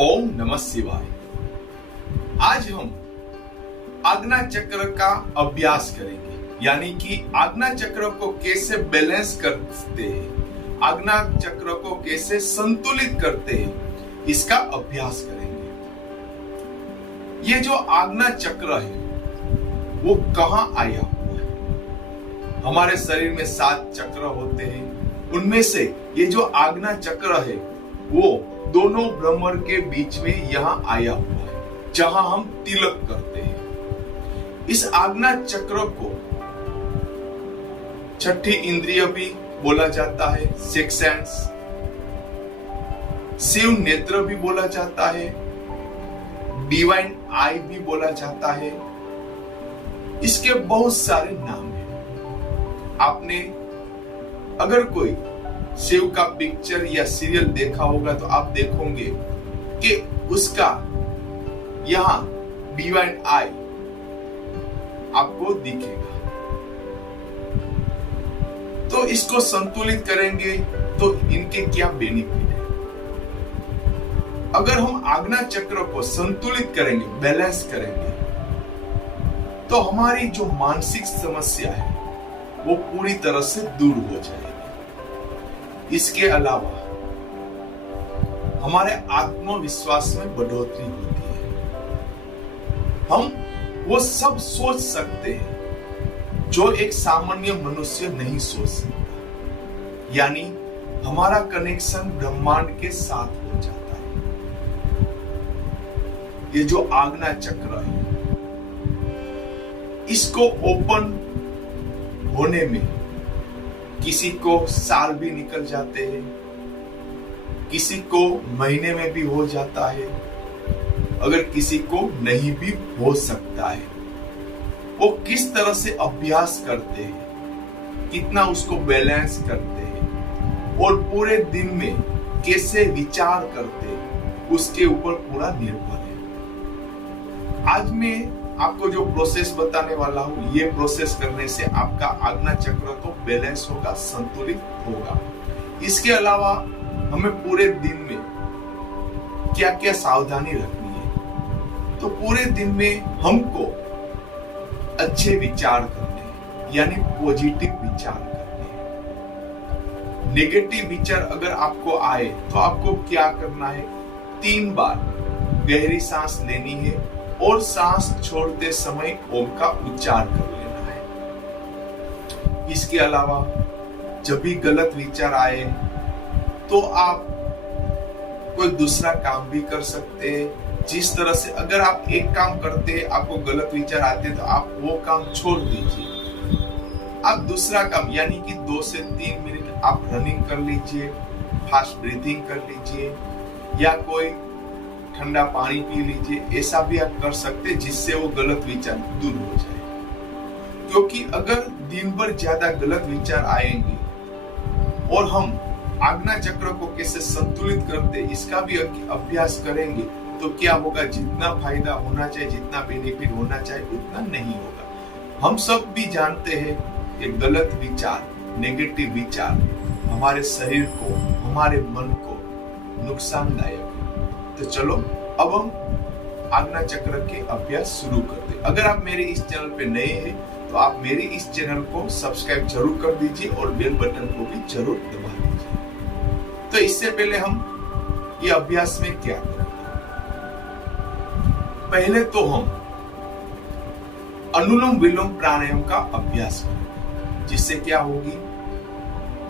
ओम नमः शिवाय। आज हम आज्ञा चक्र का अभ्यास करेंगे, यानी कि आज्ञा चक्र को कैसे बैलेंस करते हैं, आज्ञा चक्र को कैसे संतुलित करते हैं, इसका अभ्यास करेंगे। ये जो आज्ञा चक्र है वो कहां आया हुआ है? हमारे शरीर में 7 चक्र होते हैं, उनमें से ये जो आज्ञा चक्र है वो दोनों भ्रमर के बीच में यहां आया हुआ है, जहां हम तिलक करते हैं। इस आज्ञा चक्र को छठी इंद्रिय भी बोला जाता है, सिक्स सेंस, शिव नेत्र भी बोला जाता है, डिवाइन आई भी बोला जाता है। इसके बहुत सारे नाम हैं। आपने अगर कोई शिव का पिक्चर या सीरियल देखा होगा तो आप देखोगे कि उसका यहां डिवाइन आई आपको दिखेगा। तो इसको संतुलित करेंगे तो इनके क्या बेनिफिट है? अगर हम आज्ञा चक्र को संतुलित करेंगे, बैलेंस करेंगे, तो हमारी जो मानसिक समस्या है वो पूरी तरह से दूर हो जाएगी। इसके अलावा हमारे आत्मविश्वास में बढ़ोतरी होती है। हम वो सब सोच सकते हैं जो एक सामान्य मनुष्य नहीं सोच सकता, यानी हमारा कनेक्शन ब्रह्मांड के साथ हो जाता है। ये जो आज्ञा चक्र है, इसको ओपन होने में किसी को साल भी निकल जाते हैं, किसी को महीने में भी हो जाता है, अगर किसी को नहीं भी हो सकता है। वो किस तरह से अभ्यास करते हैं, कितना उसको बैलेंस करते हैं और पूरे दिन में कैसे विचार करते हैं, उसके ऊपर पूरा निर्भर है। आज मैं आपको जो प्रोसेस बताने वाला हूं, ये प्रोसेस करने से आपका आज्ञा चक्र तो बैलेंस होगा, संतुलित होगा। इसके अलावा हमें पूरे दिन में क्या क्या सावधानी रखनी है, तो पूरे दिन में हमको अच्छे विचार करने हैं, यानी पॉजिटिव विचार करने हैं। नेगेटिव विचार अगर आपको आए तो आपको क्या करना है? 3 बार गहरी सांस लेनी है और सांस छोड़ते समय ओम का उच्चार कर लेना है। इसके अलावा जब भी गलत विचार आए तो आप कोई दूसरा काम भी कर सकते हैं। जिस तरह से अगर आप एक काम करते हैं, आपको गलत विचार आते हैं, तो आप वो काम छोड़ दीजिए। आप दूसरा काम, यानी कि 2 से 3 मिनट आप रनिंग कर लीजिए, फास्ट ब्रीथिंग कर लीजिए, या कोई ठंडा पानी पी लीजिए। ऐसा भी आप कर सकते हैं जिससे वो गलत विचार दूर हो जाए। क्योंकि अगर दिन भर ज्यादा गलत विचार आएंगे और हम आज्ञा चक्र को कैसे संतुलित करते इसका भी अभ्यास करेंगे, तो क्या होगा? जितना फायदा होना चाहिए, जितना बेनिफिट होना चाहिए, उतना नहीं होगा। हम सब भी जानते हैं कि गलत विचार, नेगेटिव विचार हमारे शरीर को, हमारे मन को नुकसानदायक है। तो चलो अब हम आज्ञा चक्र के अभ्यास शुरू करते हैं। अगर आप मेरे इस चैनल पे नए हैं तो आप मेरे इस चैनल को सब्सक्राइब जरूर कर दीजिए और बेल बटन को भी जरूर दबा दीजिए। तो इससे पहले हम ये अभ्यास में क्या करेंगे? पहले तो हम अनुलोम विलोम प्राणायाम का अभ्यास करेंगे, जिससे क्या होगी?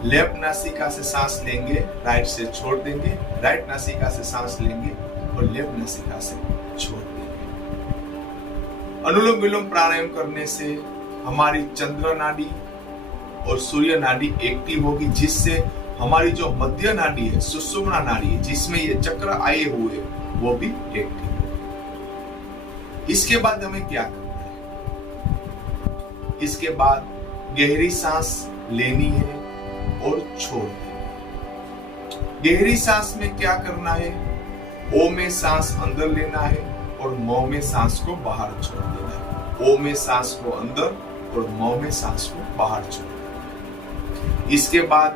लेफ्ट नासिका से सांस लेंगे, राइट से छोड़ देंगे, राइट नासिका से सांस लेंगे और लेफ्ट नासिका से छोड़ देंगे। अनुलोम विलोम प्राणायाम करने से हमारी चंद्र नाड़ी और सूर्य नाड़ी एक्टिव होगी, जिससे हमारी जो मध्य नाड़ी है, सुषुम्ना नाड़ी है, जिसमें ये चक्र आए हुए, वो भी एक्टिव होगी। इसके बाद हमें क्या करना है? इसके बाद गहरी सांस लेनी है और छोड़ देना। गहरी सांस में क्या करना है? ओ में सांस अंदर लेना है और मौ में सांस को बाहर छोड़ देना है। ओ में सांस को अंदर और मौ में सांस को बाहर छोड़ देना है। इसके बाद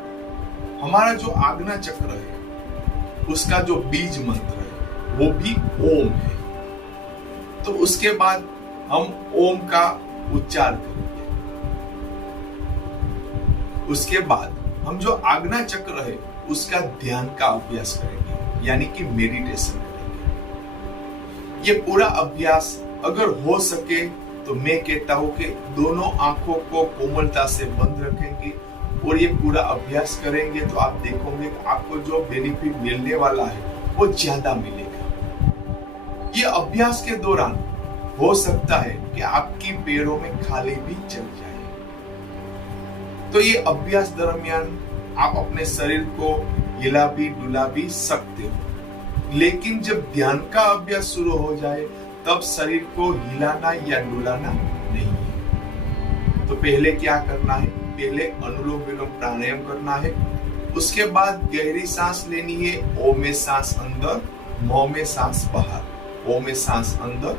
हमारा जो आज्ञा चक्र है उसका जो बीज मंत्र है वो भी ओम है। तो उसके बाद हम ओम का उच्चार करेंगे। उसके बाद हम जो आज्ञा चक्र है उसका ध्यान का अभ्यास करेंगे, यानी कि मेडिटेशन करेंगे। ये पूरा अभ्यास अगर हो सके तो मैं कहता हूं कि दोनों आंखों को कोमलता से बंद रखेंगे और ये पूरा अभ्यास करेंगे तो आप देखोगे कि आपको जो बेनिफिट मिलने वाला है वो ज्यादा मिलेगा। ये अभ्यास के दौरान हो सकता है कि आपकी पैरों में खाली भी चल जाए। तो ये अभ्यास दरमियान आप अपने शरीर को हिला भी डुला भी सकते हो, लेकिन जब ध्यान का अभ्यास शुरू हो जाए तब शरीर को हिलाना या डुलाना नहीं है। तो पहले क्या करना है, पहले अनुलोम विलोम प्राणायाम करना है। उसके बाद गहरी सांस लेनी है। ओ में सांस अंदर, मौ में सांस बाहर। ओ में सांस अंदर,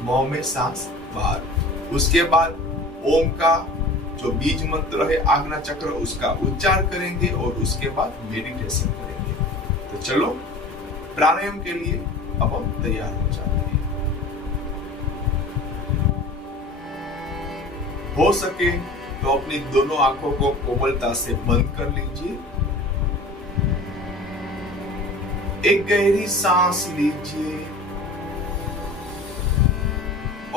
मौ में सांस बाहर। उसके बाद ओम का जो बीज मंत्र है आज्ञा चक्र उसका उच्चार करेंगे और उसके बाद मेडिटेशन करेंगे। तो चलो प्राणायाम के लिए अब हम तैयार हो जाते हैं। हो सके तो अपनी दोनों आंखों को कोमलता से बंद कर लीजिए। एक गहरी सांस लीजिए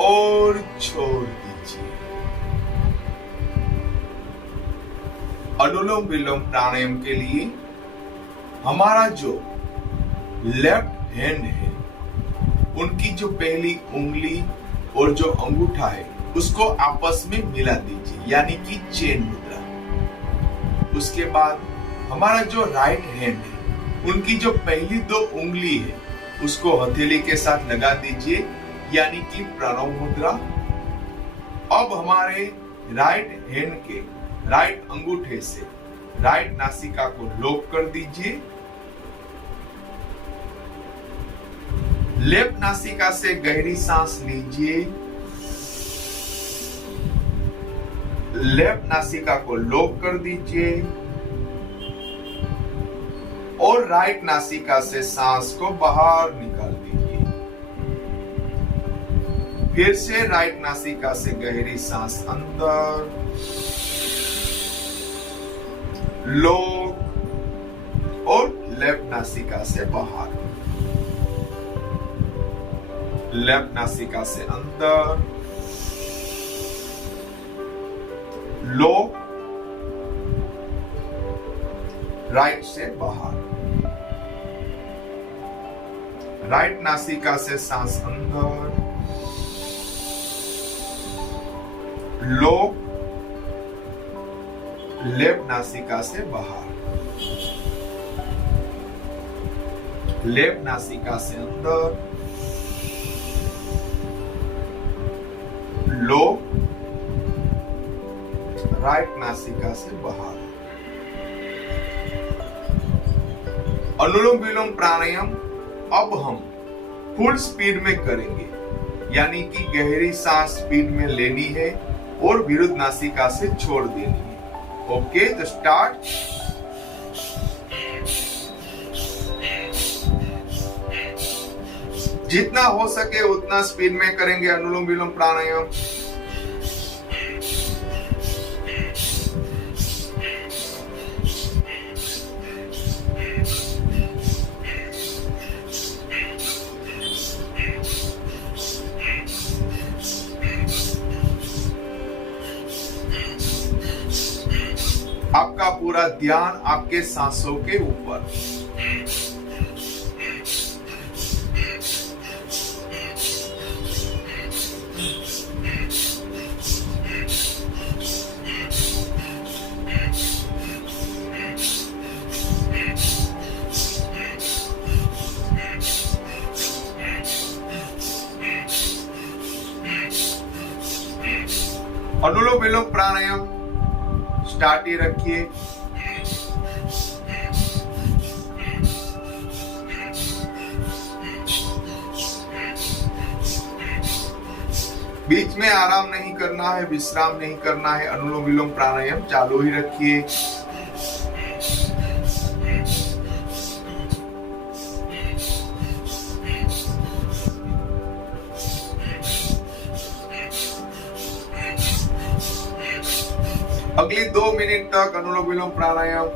और छोड़ दीजिए। अनुलोम विलोम प्राणायाम के लिए हमारा जो लेफ्ट हैंड है उनकी जो पहली उंगली और जो अंगूठा है उसको आपस में मिला दीजिए, यानी कि चेन मुद्रा। उसके बाद हमारा जो राइट हैंड है उनकी जो पहली दो उंगली है उसको हथेली के साथ लगा दीजिए, यानी कि प्रणव मुद्रा। अब हमारे राइट हैंड के राइट अंगूठे से राइट नासिका को लॉक कर दीजिए। लेफ्ट नासिका से गहरी सांस लीजिए। लेफ्ट नासिका को लॉक कर दीजिए और राइट नासिका से सांस को बाहर निकाल दीजिए। फिर से राइट नासिका से गहरी सांस अंदर, लॉक और लेफ्ट नासिका से बाहर। लेफ्ट नासिका से अंदर, लॉक, राइट से बाहर। राइट नासिका से सांस अंदर, लॉक, लेफ्ट नासिका से बाहर। लेफ्ट नासिका से अंदर, लॉक, राइट नासिका से बाहर। अनुलोम विलोम प्राणायाम अब हम फुल स्पीड में करेंगे, यानी कि गहरी सांस स्पीड में लेनी है और विरुद्ध नासिका से छोड़ देनी है। ओके, तो स्टार्ट। जितना हो सके उतना स्पीड में करेंगे अनुलोम विलोम प्राणायाम। आपका पूरा ध्यान आपके सांसों के ऊपर। अनुलोम विलोम प्राणायाम स्टार्ट ही रखिए। बीच में आराम नहीं करना है, विश्राम नहीं करना है। अनुलोम विलोम प्राणायाम चालू ही रखिए। अगली 2 मिनट तक अनुलोम विलोम प्राणायाम।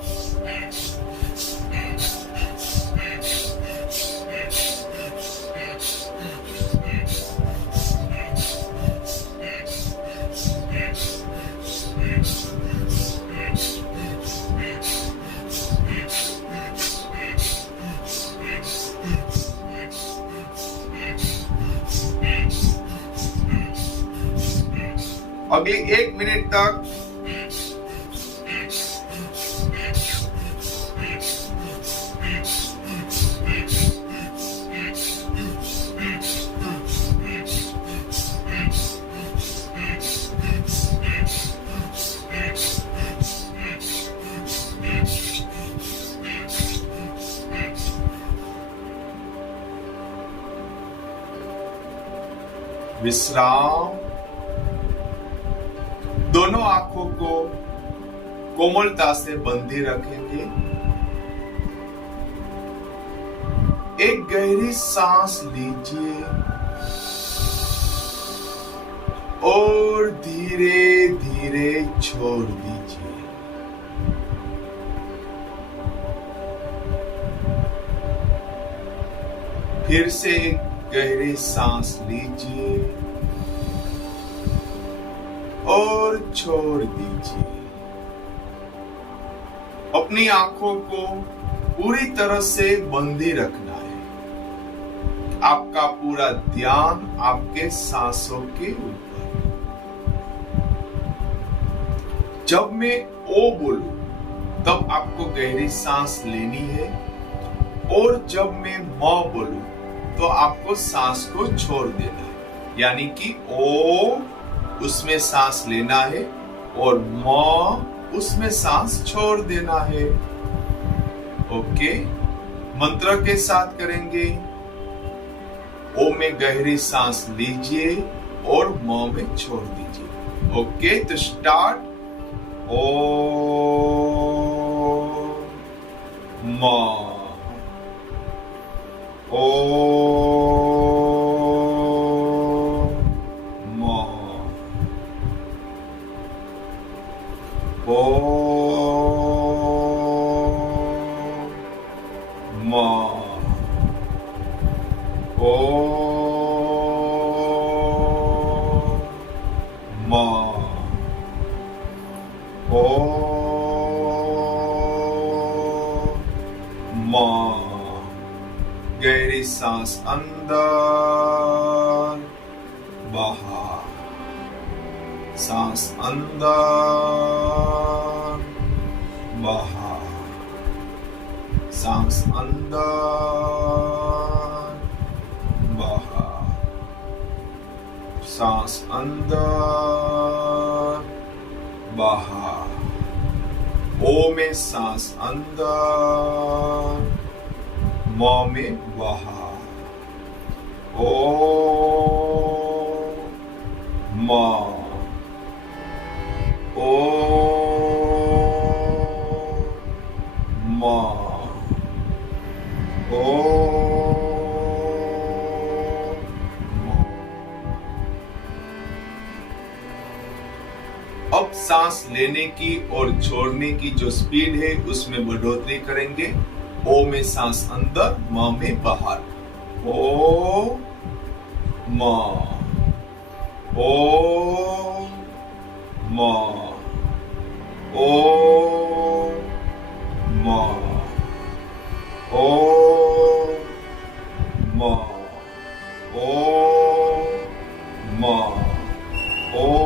अगली 1 मिनट तक विश्राम। दोनों आंखों को कोमलता से बंदी रखेंगे। एक गहरी सांस लीजिए और धीरे धीरे छोड़ दीजिए। फिर से एक गहरी सांस लीजिए और छोड़ दीजिए। अपनी आंखों को पूरी तरह से बंदी रखना है। आपका पूरा ध्यान आपके सांसों के ऊपर। जब मैं ओ बोलूं तब आपको गहरी सांस लेनी है और जब मैं म बोलूं तो आपको सांस को छोड़ देना है। यानी कि ओ उसमें सांस लेना है और म उसमें सांस छोड़ देना है। ओके, मंत्र के साथ करेंगे। ओ में गहरी सांस लीजिए और म में छोड़ दीजिए। ओके, तो स्टार्ट। ओ म, ओ गहरी सांस अंदर बाहर, सांस अंदर बाहर, सांस अंदर बाहर, सांस अंदर बाहर। ओ में सांस अंदर, म में बाहर। ओ म, ओ म, ओ म। अब सांस लेने की और छोड़ने की जो स्पीड है उसमें बढ़ोतरी करेंगे। ओ में सांस अंदर, म में बाहर। ओ म, ओ म, ओ म, ओ म, ओ म, ओ म, ओ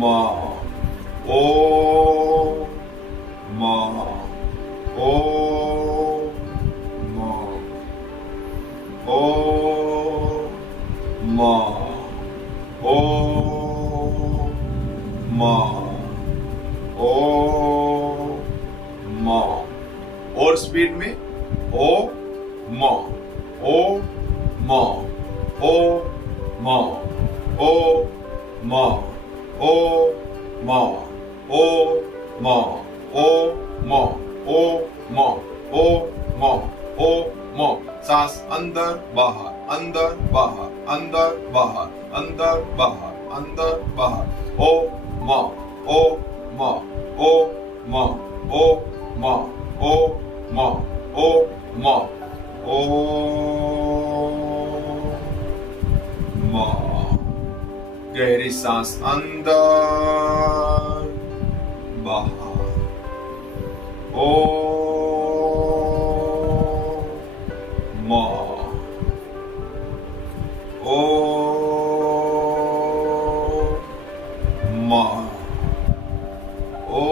म, ओ म, ओ म, ओ म, ओ म, ओ म। और स्पीड में ओ म, ओ म, ओ म, ओ म, ओ म, ओ म, ओ म, ओ म, ओ म, ओ म। सांस अंदर बाहर, अंदर बाहर, अंदर बाहर, ओ मा ओ मा ओ मा ओ मा। गहरी सांस अंदर बाहर। ओ मा ओ मा ओ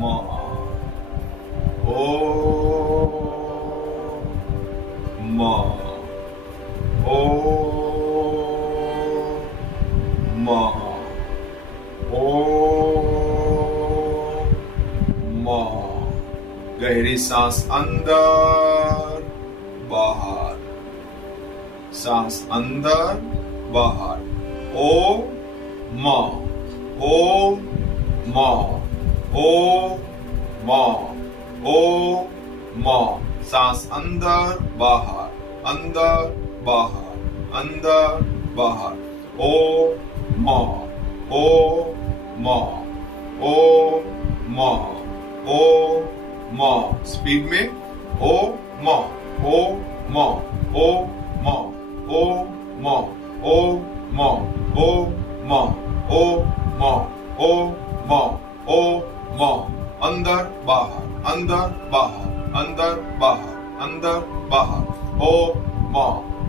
मा ओ मा ओ मा ओ मा। गहरी सांस अंदर बाहर, सांस अंदर बाहर। ओ मा ओ मा ओ मा ओ मा। सांस अंदर बाहर, अंदर बाहर, अंदर बाहर। ओ मा ओ मा ओ मा ओ मा। स्पीड में ओ मा ओ मा ओ मा ओ मा ओ मा ओ मा ओ मा ओ मा ओ मा। अंदर बाहर, अंदर बाहर, अंदर बाहर, अंदर बाहर। ओ मा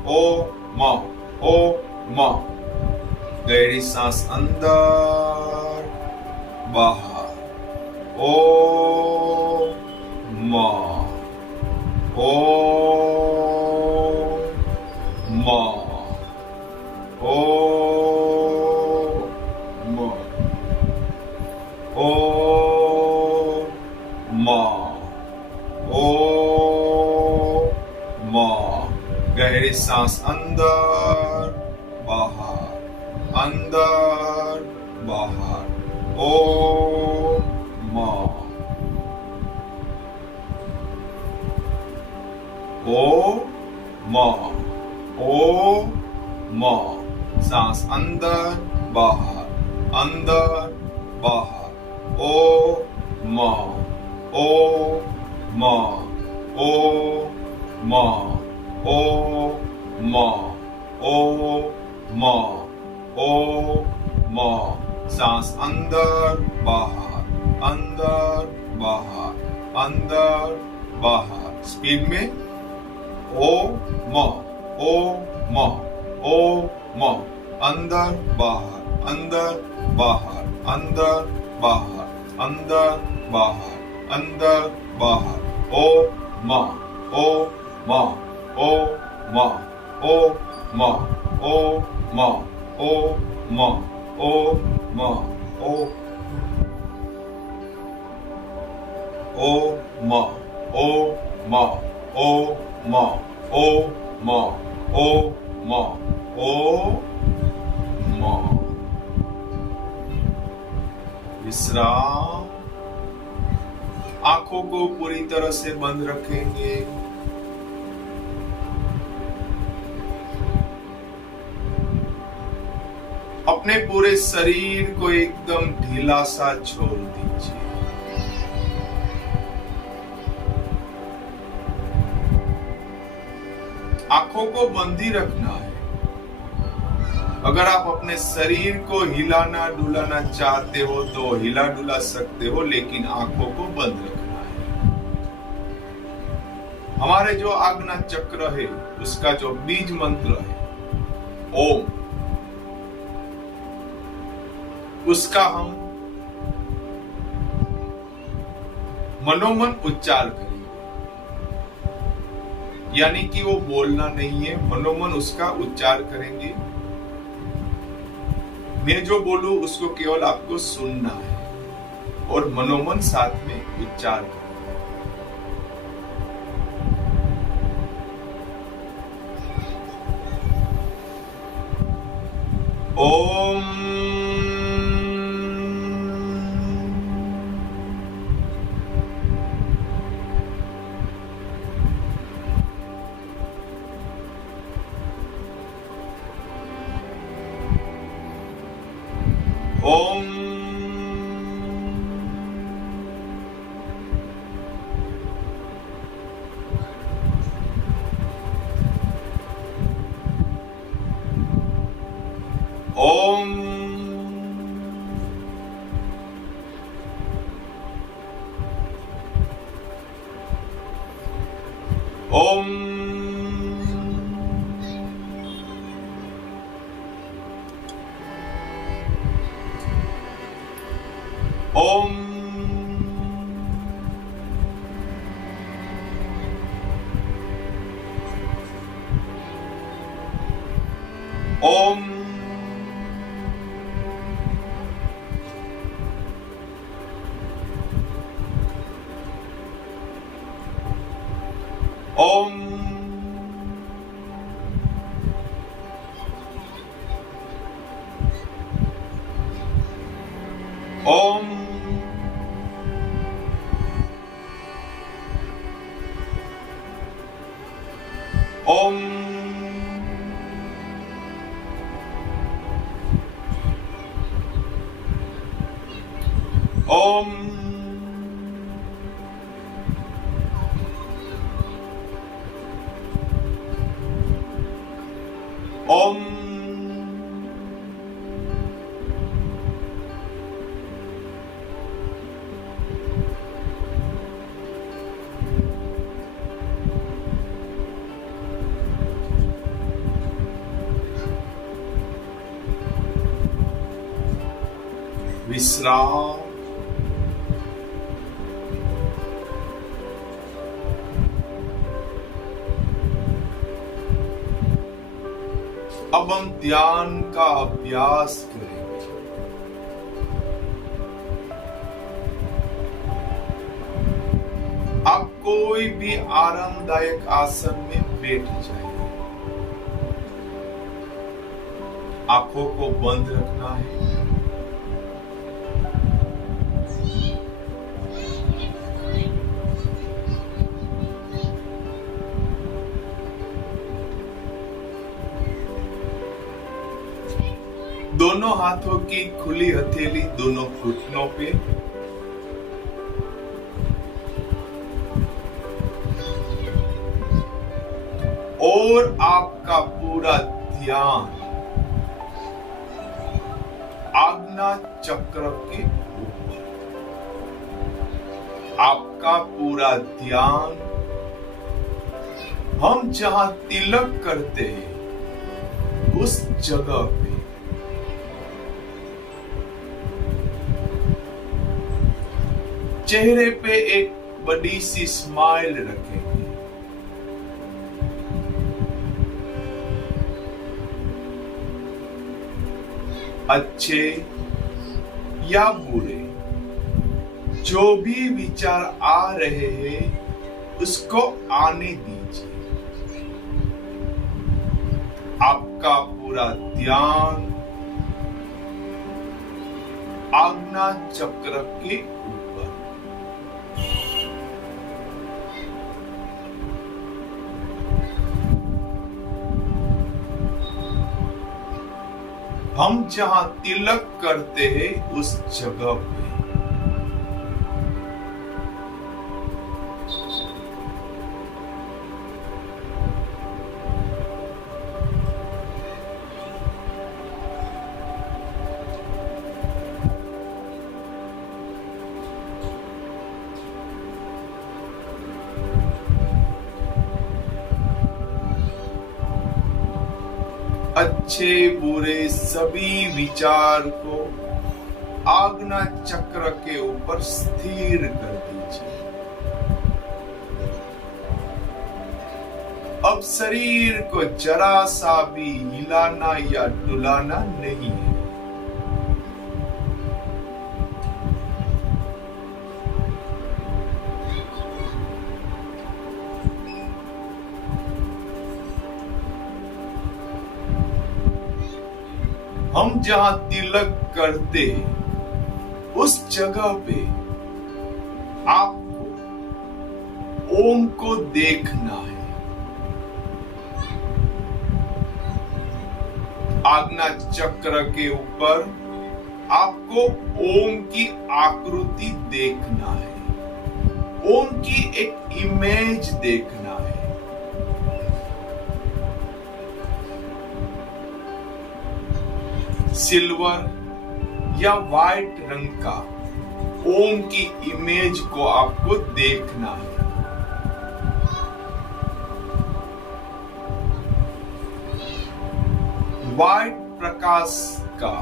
ओ मा ओ मा। गहरी सांस अंदर बाहर। ओ मा ओ मा ओ मा ओ मा ओ मा। गहरी सांस अंदर बाहर, अंदर बाहर। ओ मा ओ मा ओ मा। सांस अंदर बाहर, अंदर बाहर। ओ मा ओ मा ओ मा ओ मा ओ मा ओ मा। सांस अंदर बाहर, अंदर बाहर, अंदर बाहर। स्पीड में ओ मा ओ मा ओ मा। अंदर बाहर, अंदर बाहर, अंदर बाहर, अंदर बाहर, अंदर बाहर। ओ मा ओ मा ओ मा ओ मा ओ मा ओ मा ओ मा ओ मा ओ मा ओ मा ओ मा ओ मा ओ मा। विश्राम। आंखों को पूरी तरह से बंद रखेंगे। अपने पूरे शरीर को एकदम ढीला सा छोड़ दीजिए। आंखों को बंद ही रखना है। अगर आप अपने शरीर को हिलाना डुलाना चाहते हो तो हिला डुला सकते हो, लेकिन आंखों को बंद रखना है। हमारे जो आज्ञा चक्र है उसका जो बीज मंत्र है ओम, उसका हम मनोमन उच्चार करेंगे। यानी कि वो बोलना नहीं है, मनोमन उसका उच्चार करेंगे। मैं जो बोलूं उसको केवल आपको सुनना है और मनोमन साथ में उच्चार करना। ओम ओम ओम ओम ओम ओम ओम ओम ओम ओम विश्राम। अब हम ध्यान का अभ्यास करेंगे। आप कोई भी आरामदायक आसन में बैठ जाइए। आंखों को बंद रखना है। दोनों हाथों की खुली हथेली दोनों घुटनों पे, और आपका पूरा ध्यान आज्ञा चक्र के ऊपर। आपका पूरा ध्यान हम जहां तिलक करते हैं उस जगह पे। चेहरे पे एक बड़ी सी स्माइल रखेंगे। अच्छे या बुरे जो भी विचार आ रहे हैं उसको आने दीजिए। आपका पूरा ध्यान आज्ञा चक्र के ऊपर। हम जहां तिलक करते हैं उस जगह पे। अच्छे बुरे सभी विचार को आज्ञा चक्र के ऊपर स्थिर कर दीजिए। अब शरीर को जरा सा भी हिलाना या डुलाना नहीं है। हम जहां तिलक करते हैं उस जगह पे आपको ओम को देखना है। आज्ञा चक्र के ऊपर आपको ओम की आकृति देखना है। ओम की एक इमेज देखना है। सिल्वर या व्हाइट रंग का ओम की इमेज को आपको देखना है। व्हाइट प्रकाश का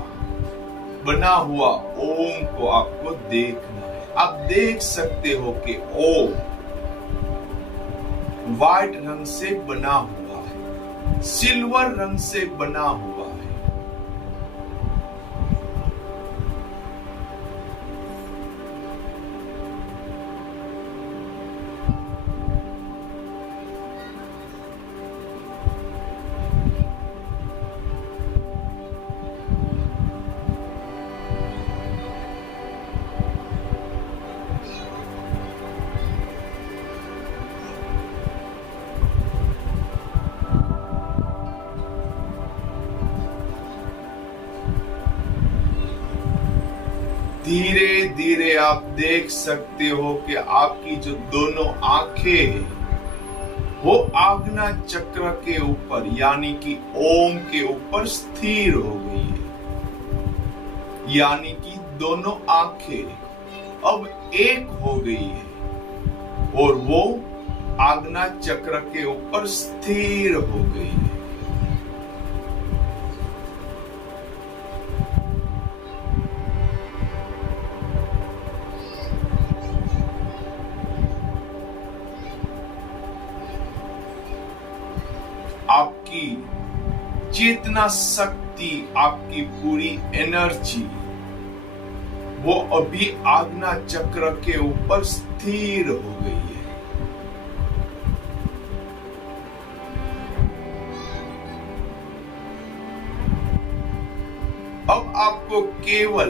बना हुआ ओम को आपको देखना है। आप देख सकते हो कि ओम व्हाइट रंग से बना हुआ है, सिल्वर रंग से बना हुआ है। धीरे धीरे आप देख सकते हो कि आपकी जो दोनों आंखें हैं वो आज्ञा चक्र के ऊपर यानी कि ओम के ऊपर स्थिर हो गई है। यानी कि दोनों आंखें अब एक हो गई है और वो आज्ञा चक्र के ऊपर स्थिर हो गई है। आपकी चेतना शक्ति, आपकी पूरी एनर्जी वो अभी आज्ञा चक्र के ऊपर स्थिर हो गई है। अब आपको केवल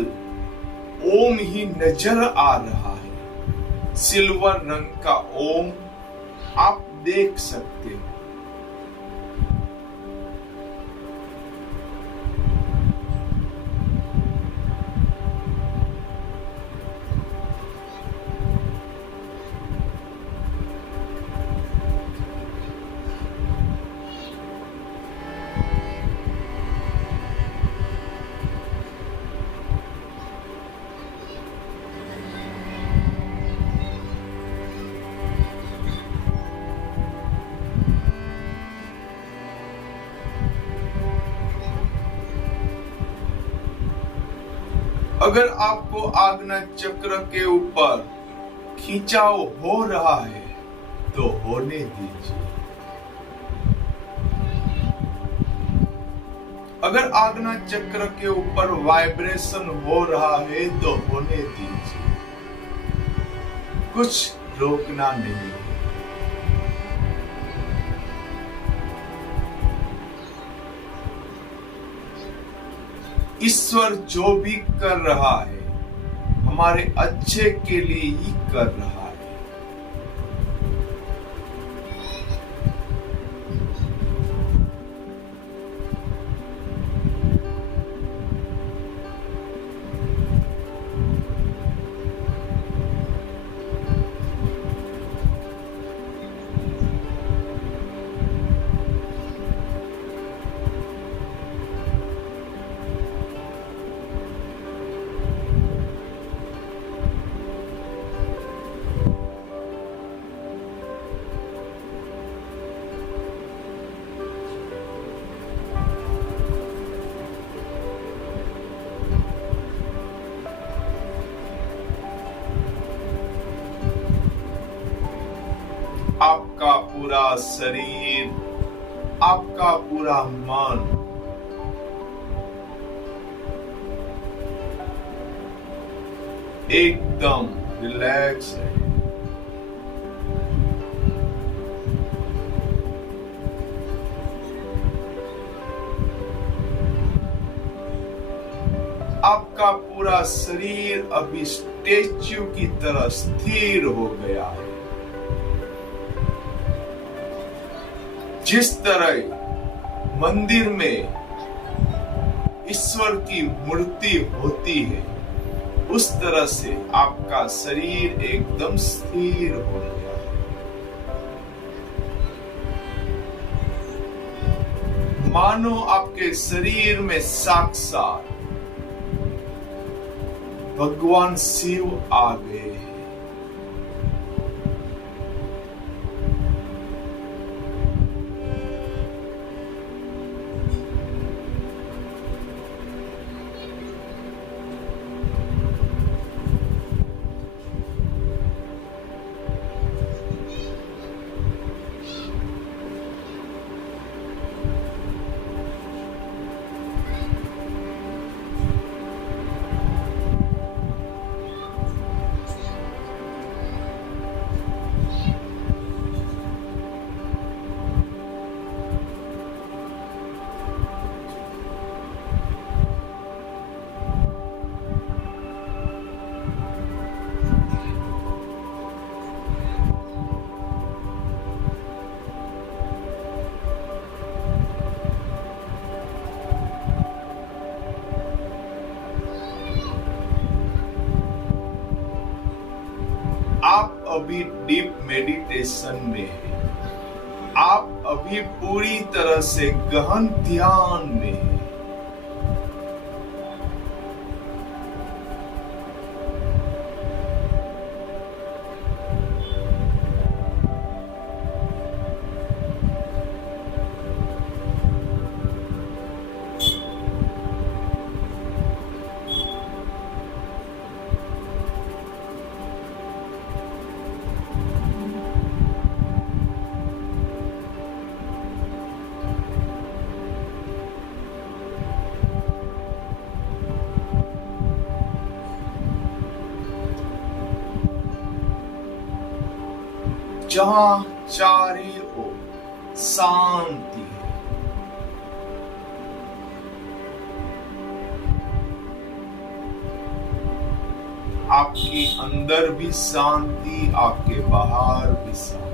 ओम ही नजर आ रहा है। सिल्वर रंग का ओम आप देख सकते हो। अगर आपको आज्ञा चक्र के ऊपर खिंचाव हो रहा है तो होने दीजिए। अगर आज्ञा चक्र के ऊपर वाइब्रेशन हो रहा है तो होने दीजिए। कुछ रोकना नहीं है। ईश्वर जो भी कर रहा है हमारे अच्छे के लिए ही कर रहा है। आपका पूरा शरीर, आपका पूरा मन एकदम रिलैक्स है। आपका पूरा शरीर अभी स्टेच्यू की तरह स्थिर हो गया है। जिस तरह मंदिर में ईश्वर की मूर्ति होती है उस तरह से आपका शरीर एकदम स्थिर हो गया है। मानो आपके शरीर में साक्षात भगवान शिव आ गए हैं। अभी डीप मेडिटेशन में हैं। आप अभी पूरी तरह से गहन ध्यान में हैं। जहां चारों ओर शांति है, आपके अंदर भी शांति, आपके बाहर भी शांति।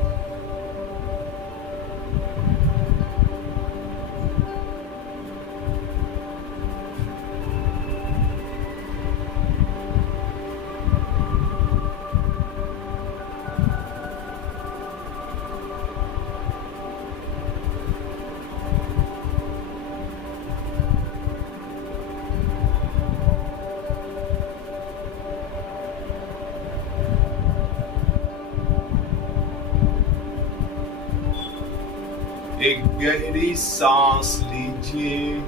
एक गहरी सांस लीजिए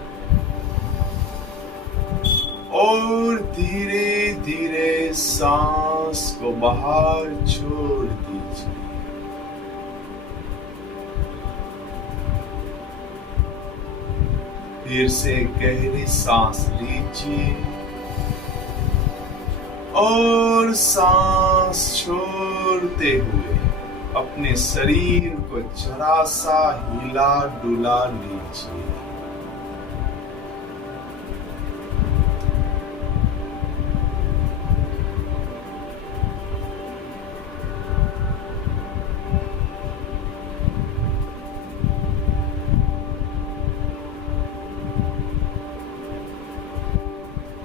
और धीरे धीरे सांस को बाहर छोड़ दीजिए। फिर से गहरी सांस लीजिए और सांस छोड़ते हुए अपने शरीर को जरा सा हिला डुला लीजिए।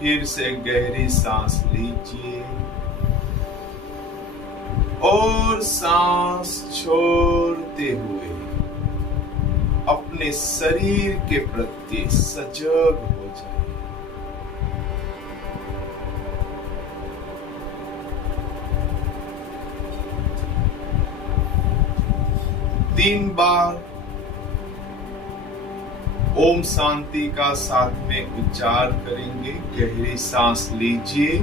फिर से गहरी सांस लीजिए और सांस छोड़ते हुए अपने शरीर के प्रति सजग हो जाए। तीन बार ओम शांति का साथ में उच्चार करेंगे। गहरी सांस लीजिए।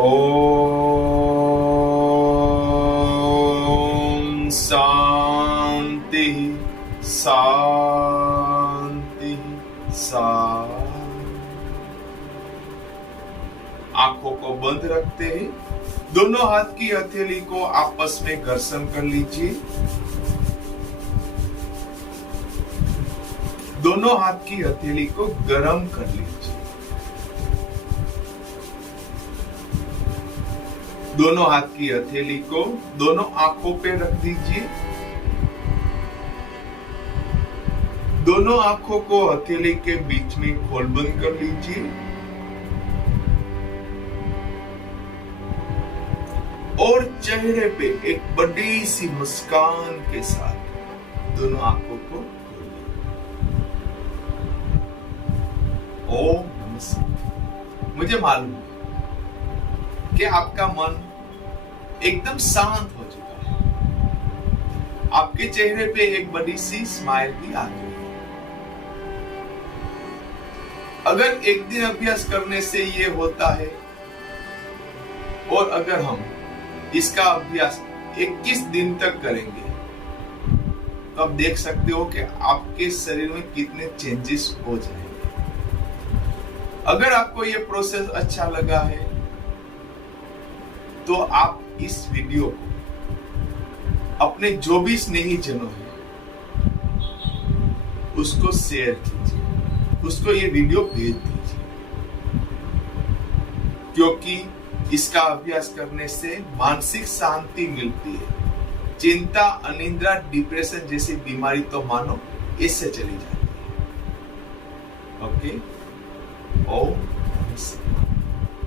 ओम शांति शांति शांति। आंखों को बंद रखते हैं। दोनों हाथ की हथेली को आपस में घर्षण कर लीजिए। दोनों हाथ की हथेली को गर्म कर लीजिए। दोनों हाथ की हथेली को दोनों आंखों पे रख दीजिए। दोनों आंखों को हथेली के बीच में खोल बंद कर लीजिए और चेहरे पे एक बड़ी सी मुस्कान के साथ दोनों आंखों को ओम नमः। मुझे मालूम है कि आपका मन एकदम शांत हो चुका है। आपके चेहरे पे एक बड़ी सी स्माइल भी आ गई है। अगर एक दिन अभ्यास करने से ये होता है और अगर हम इसका अभ्यास 21 दिन तक करेंगे तो आप देख सकते हो कि आपके शरीर में कितने चेंजेस हो जाएंगे। अगर आपको ये प्रोसेस अच्छा लगा है तो आप इस वीडियो को अपने जो भी स्नेही जनों हैं उसको शेयर कीजिए, उसको ये वीडियो भेज दीजिए, क्योंकि इसका अभ्यास करने से मानसिक शांति मिलती है। चिंता, अनिद्रा, डिप्रेशन जैसी बीमारी तो मानो इससे चली जाती है। ओके। ओम